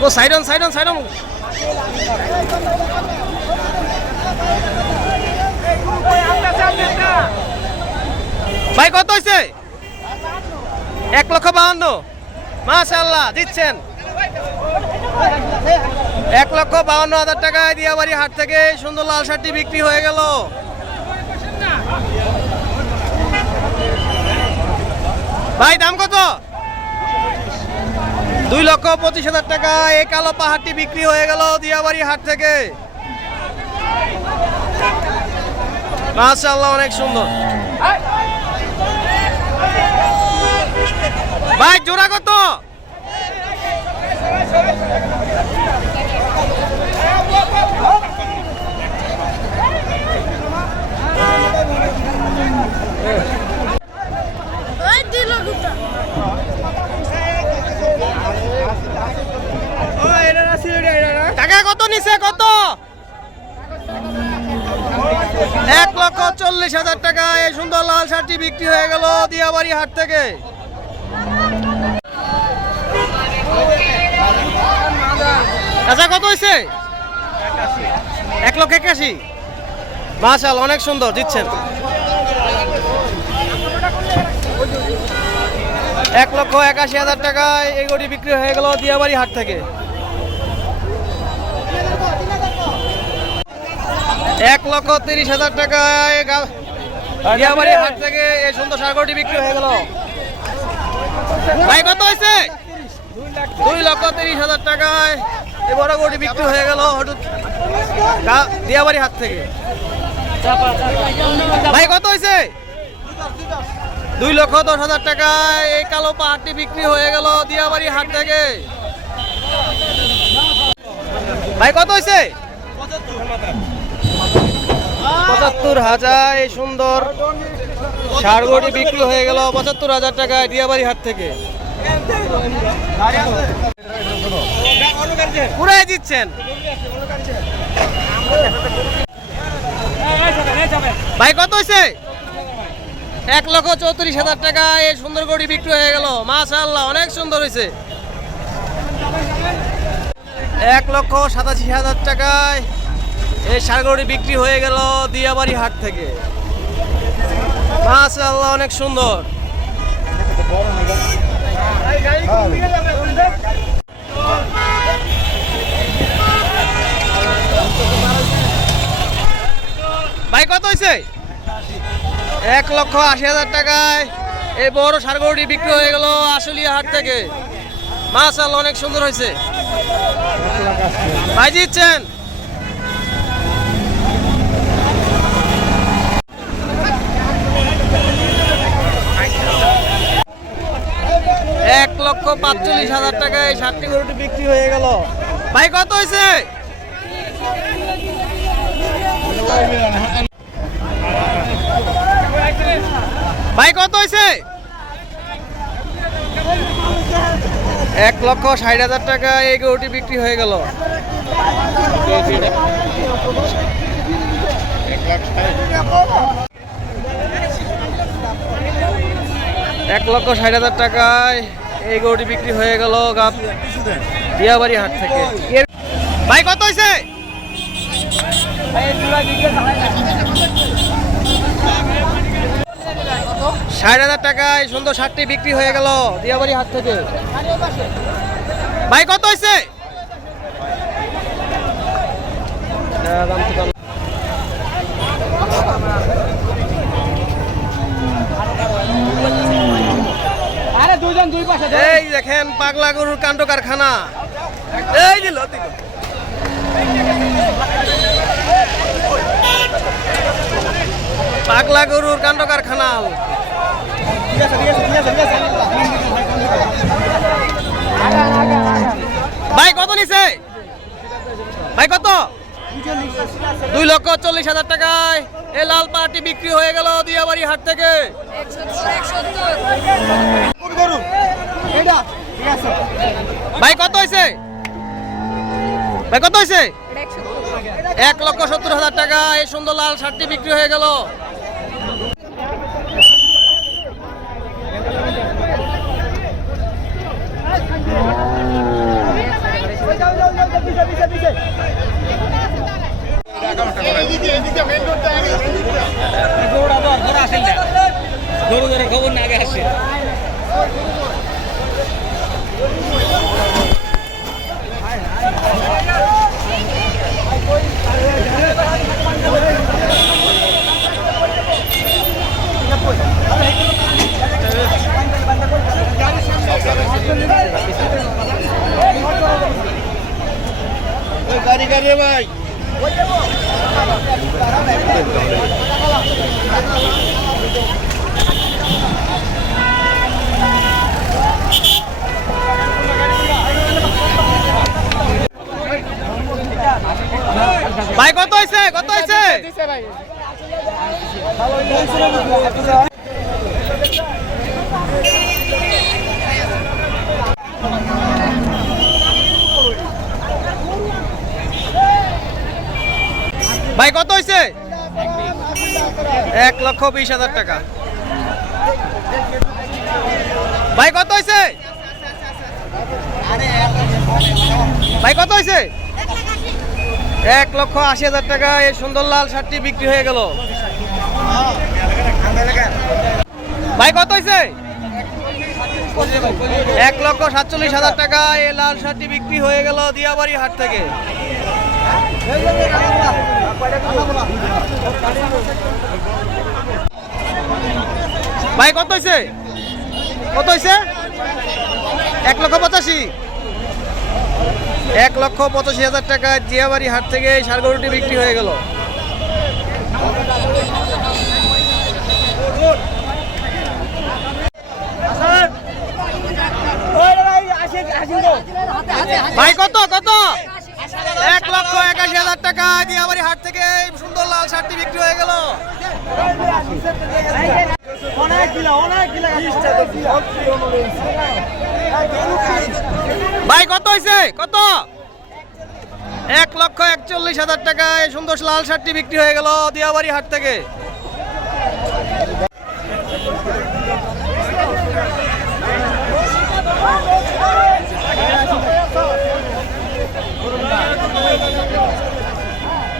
কাকু সাইডন সাইডন সাইডন ভাই, কত হয়েছে এক লক্ষ বাহান্ন। মাশাল্লাহ দিচ্ছেন। এক লক্ষ বাহান্ন হাজার টাকায় দিয়াবাড়ি হাট থেকে সুন্দর লাল শার্টটি বিক্রি হয়ে গেল। ভাই, দাম কত? দুই লক্ষ পঁচিশ হাজার টাকা। এই কালো পাহাড়টি বিক্রি হয়ে গেল দিয়াবাড়ি হাট থেকে। মাশাল্লাহ অনেক সুন্দর। ভাই, জোড়া কত? দিল কত নিছে কত? এক লক্ষ চল্লিশ হাজার টাকা। এই সুন্দর লাল শার্টটি বিক্রি হয়ে গেল দিয়াবাড়ি হাট থেকে। আচ্ছা কত হয়েছে এক লক্ষ একাশি। মাশাল, অনেক সুন্দর, দিচ্ছেন। এক লক্ষ একাশি হাজার টাকায় এই গড়ি বিক্রি হয়ে গেল দিয়াবাড়ি হাট থেকে। এক লক্ষ তিরিশ হাজার টাকায় দিয়াবাড়ি হাট থেকে এই সুন্দর সাগরটি বিক্রি হয়ে গেল। ভাই, কত হয়েছে? দুই লক্ষ তিরিশ হাজার টাকায় এই বড় গরুটি বিক্রি হয়ে গেল হঠাৎ দিয়াবাড়ি হাট থেকে। ভাই, কত হয়েছে? দুই লক্ষ দশ হাজার টাকায় এই কালো পাহাড়টি বিক্রি হয়ে গেল দিয়াবাড়ি হাট থেকে। ভাই, কত হয়েছে? পঁচাত্তর হাজার, এই সুন্দর সারগড়ি বিক্রি হয়ে গেল পঁচাত্তর হাজার টাকায় দিয়াবাড়ি হাট থেকে। পুরাই দিচ্ছেন। ভাই, কত হয়েছে এক লক্ষ চৌত্রিশ হাজার টাকা, এই সুন্দর গড়ি বিক্রি হয়ে গেল। মাশাআল্লাহ, অনেক সুন্দর হয়েছে এক লক্ষ সাতাশি হাজার টাকায় এই সারগড়ি বিক্রি হয়ে গেল দিয়াবাড়ি হাট থেকে। মাশাআল্লাহ, অনেক সুন্দর। ভাই, কত হয়েছে এক লক্ষ আশি হাজার টাকায় এই বড় সারগরুটি বিক্রি হয়ে গেল আশুলিয়া হাট থেকে। মাশাল অনেক সুন্দর হয়েছে ভাই দিচ্ছেন এক লক্ষ পাঁচচল্লিশ হাজার টাকায় এই ষাটটি গরুটি বিক্রি হয়ে গেল। ভাই, কত হয়েছে? ভাই, কত হয়েছে? এক লক্ষ ষাট হাজার টাকা এই গরুটি বিক্রি হয়ে গেল। এক লক্ষ ষাট হাজার টাকায় এই গরুটি বিক্রি হয়ে গেল দিয়াবাড়ি হাট থেকে। ভাই, কত হয়েছে ষাট হাজার টাকায় সুন্দর শার্টটি বিক্রি হয়ে গেল দিয়াবাড়ি হাট থেকে। ভাই, কত হয়েছে দেখেন পাগলা গরুর কাণ্ড কারখানা। এই দিল দিল পাগলা গরুর কাণ্ড কারখানা। ভাই কত নিছে? ভাই কত? দুই লক্ষ চল্লিশ হাজার টাকায় এ লাল পাহাড়টি বিক্রি হয়ে গেল দিয়াবাড়ি হাট থেকে। ভাই, কত হয়েছে ভাই, কত হয়েছে এক লক্ষ সত্তর হাজার টাকা, এই সুন্দর লাল শার্টটি বিক্রি হয়ে গেল। খবর না আগে আসে। কত হয়েছে ভাই, কত হয়েছে এক লক্ষ বিশ হাজার টাকা। ভাই, কত হয়েছে ভাই, কত হয়েছে এক লক্ষ আশি হাজার টাকা, এই সুন্দর লাল শার্টটি বিক্রি হয়ে গেল। ভাই, কত হয়েছে এক লক্ষ সাতচল্লিশ হাজার টাকা, এই লাল শার্টটি বিক্রি হয়ে গেল দিয়াবাড়ি হাট থেকে। ভাই, কত হয়েছে কত হয়েছে এক লক্ষ পঁচাশি। এক লক্ষ পঁচাশি হাজার টাকা জিয়াবাড়ি হাট থেকে সারগরুটি বিক্রি হয়ে গেল ভাই কত কত এক লক্ষ একাশি হাজার টাকা জিয়াবাড়ি হাট থেকে এই শার্টটি বিক্রি হয়ে গেল। ভাই কত হয়েছে কত? এক লক্ষ একচল্লিশ হাজার টাকা এই সুন্দর লাল শার্টটি বিক্রি হয়ে গেল দিয়াবাড়ি হাট থেকে।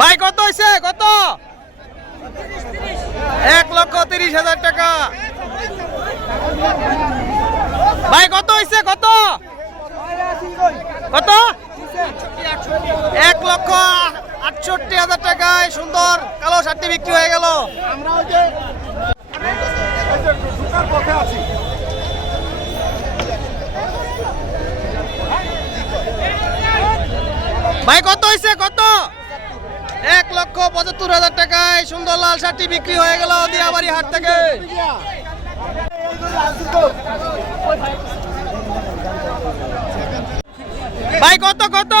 ভাই কত হয়েছে কত? এক লক্ষ তিরিশ হাজার টাকা। ভাই কত হয়েছে কত? কত? এক লক্ষ আটষট্টি হাজার টাকায় সুন্দর কালো শার্টটি বিক্রি হয়ে গেল। ভাই কত হয়েছে কত? এক লক্ষ পঁচাত্তর হাজার টাকায় সুন্দর লাল শার্টটি বিক্রি হয়ে গেল দিয়াবাড়ি হাট থেকে। ভাই, কত কত?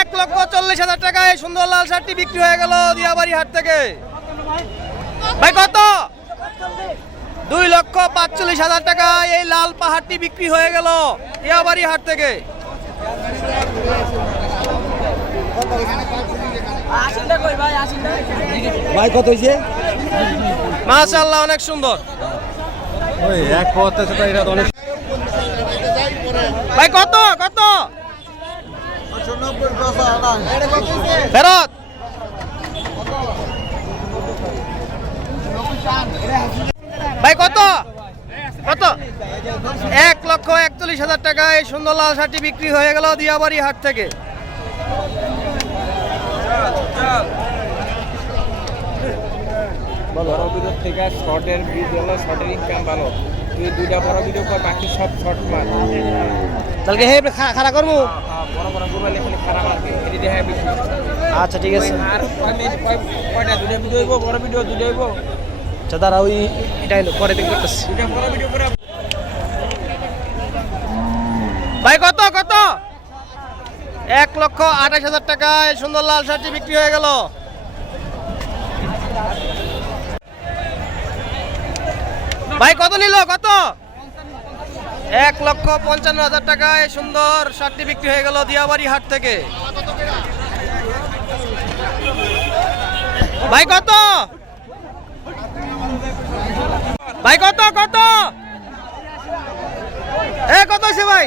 এক লক্ষ চল্লিশ হাজার টাকায় সুন্দর লাল শার্টটি বিক্রি হয়ে গেল দিয়াবাড়ি হাট থেকে। ভাই, কত? দুই লক্ষ পাঁচচল্লিশ হাজার টাকায় এই লাল পাহাড়টি বিক্রি হয়ে গেল দিয়াবাড়ি হাট থেকে। ভাই কত হইছে? মাশাআল্লাহ অনেক সুন্দর। ওই এক পথে সেটা এটা অনেক ভাই কত কত? ফেরত। ভাই কত? কত? এক লক্ষ একচল্লিশ হাজার টাকা এই সুন্দর লাল শার্টটি বিক্রি হয়ে গেল দিয়াবাড়ি হাট থেকে। বড় ভিডিও থেকে শর্টের ভিডিও হলো শর্টের ইনকাম ভালো। তুই দুইটা বড় ভিডিও কর বাকি সব শর্ট মার তাহলে হে খাড়া করব? বড় বড় মোবাইলে খালি খারাপ লাগে এটি দেখা আচ্ছা ঠিক আছে। আর কয়টা দুটা ভিডিও হইব? বড় ভিডিও দুটো হইব? আচ্ছা দাঁড়া ওই এটা হলো পরে দেখতে ভাই কত কত? লক্ষ আঠাশ হাজার টাকায় সুন্দর লাল শার্টটি বিক্রি হয়ে গেল। ভাই, কত নিল? কত? এক লক্ষ পঞ্চান্ন হাজার টাকায় সুন্দর শার্টটি বিক্রি হয়ে গেল দিয়াবাড়ি হাট থেকে। ভাই, কত? ভাই, কত কত? এ, কত আছে ভাই?